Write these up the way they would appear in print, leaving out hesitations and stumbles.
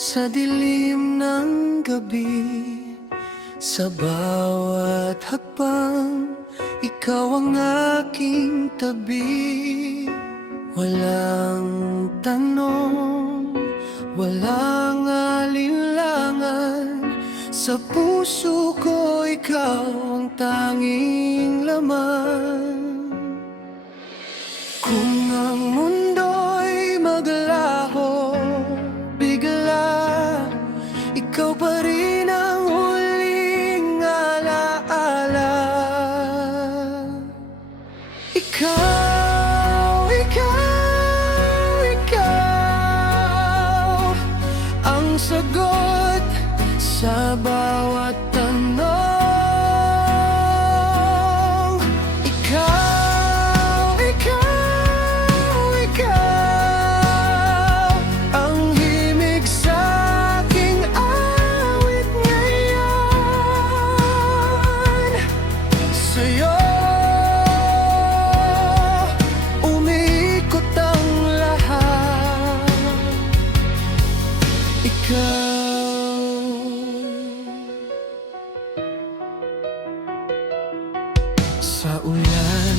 Sa dilim ng gabi, sa bawat hakbang, ikaw ang aking tabi. Walang tanong, walang alinlangan, sa puso ko ikaw ang tanging laman. Kung ang mundo'y maglaho bigla, ikaw pa rin ang huling alaala. Ikaw ang sagot sa bawat tanong. Ikaw ang himig sa aking awit ngayon. Sa'yo umiikot ang lahat. Sa ulan,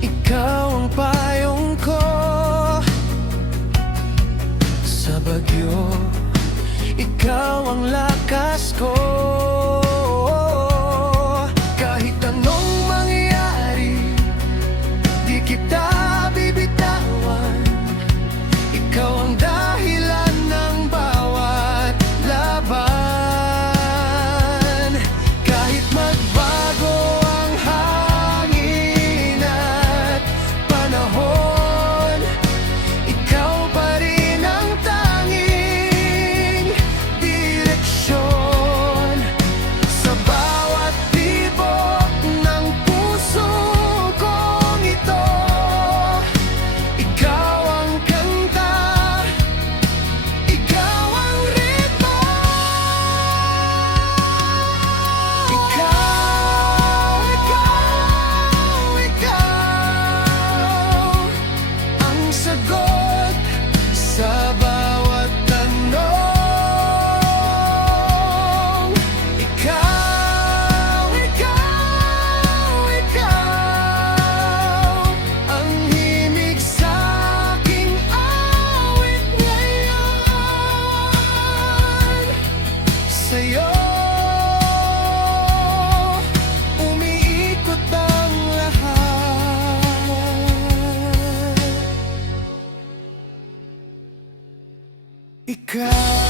ikaw ang payong ko. Sa bagyo, ikaw ang lakas ko. Kahit anong mangyari, di kita bibitawan. Ikaw ang dahilan ng bawat laban. Kahit magbago ang hangin at panahon, ikaw pa rin ang tanging direksyon. Sa bawat tibok ng puso kong ito, ikaw ang kanta, ikaw ang ritmo. Ikaw ang sagot sa bawat tanong. Ikaw ang himig sa aking awit ngayon. Sa'yo umiikot ang lahat. Ikaw